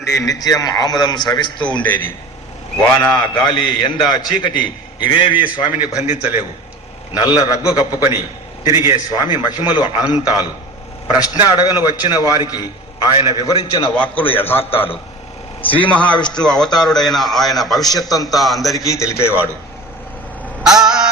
నిత్యం ఆముదం సవిస్తూ ఉండేది. వాన గాలి ఎండ చీకటి ఇవేవి స్వామిని బంధించలేవు. నల్ల రగ్గు కప్పుకొని తిరిగే స్వామి మహిమలు అనంతాలు. ప్రశ్న అడగను వచ్చిన వారికి ఆయన వివరించిన వాక్కులు యథార్థాలు. శ్రీ మహావిష్ణువు అవతారుడైన ఆయన భవిష్యత్తంతా అందరికీ తెలిపేవాడు. ఆ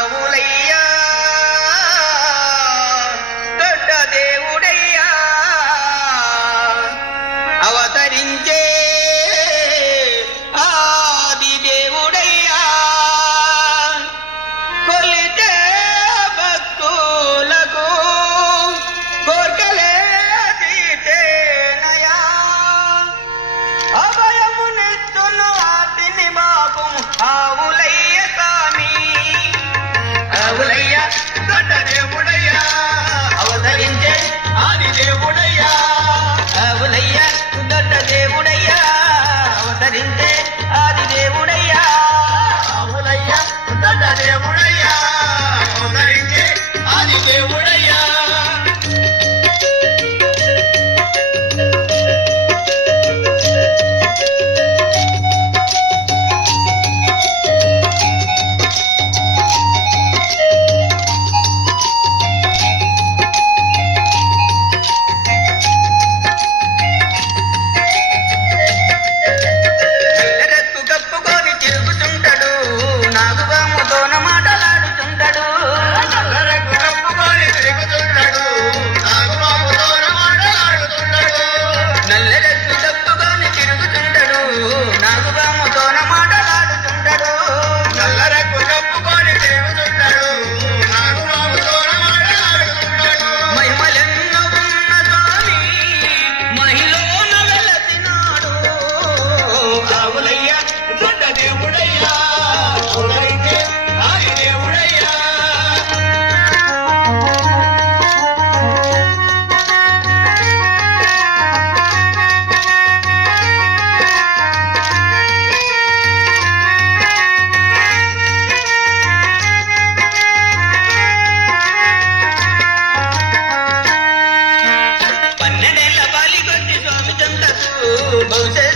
बहुजन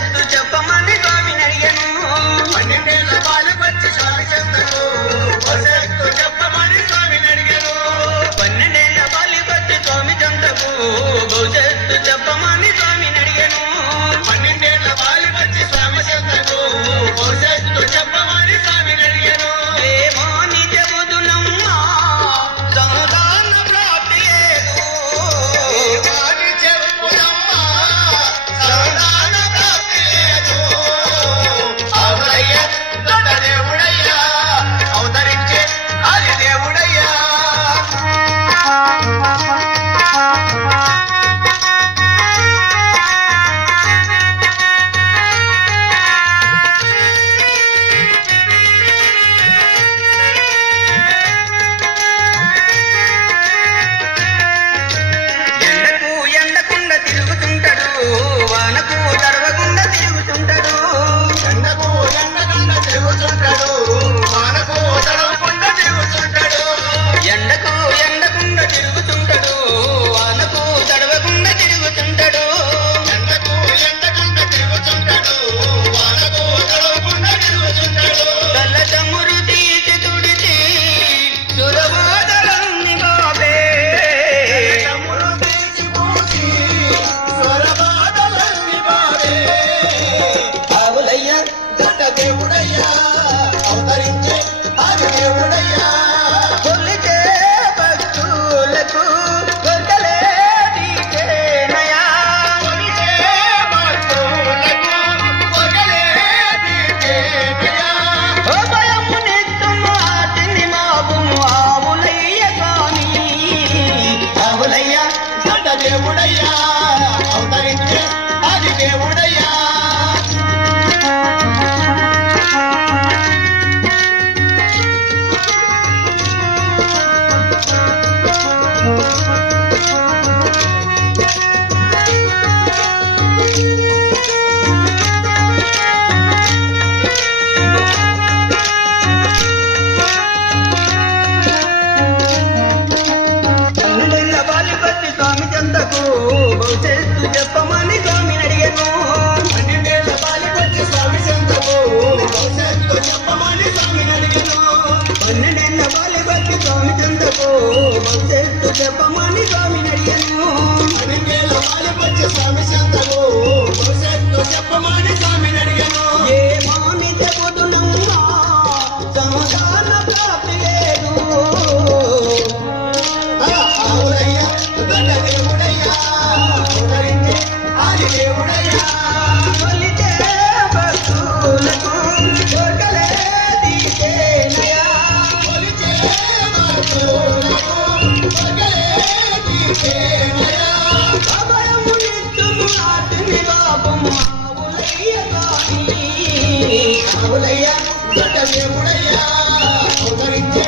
ఎవరి బట్టి స్వామి కంటకో భక్తెత్తు చెప్పమని స్వామిని అడిగను. అడిగేల వాలి చెప్పమని స్వామిని దేవుడయ్యా దేవుడయ్యా ఆవులయ్యా గడ్డ దేవుడయ్యా ఉదరించే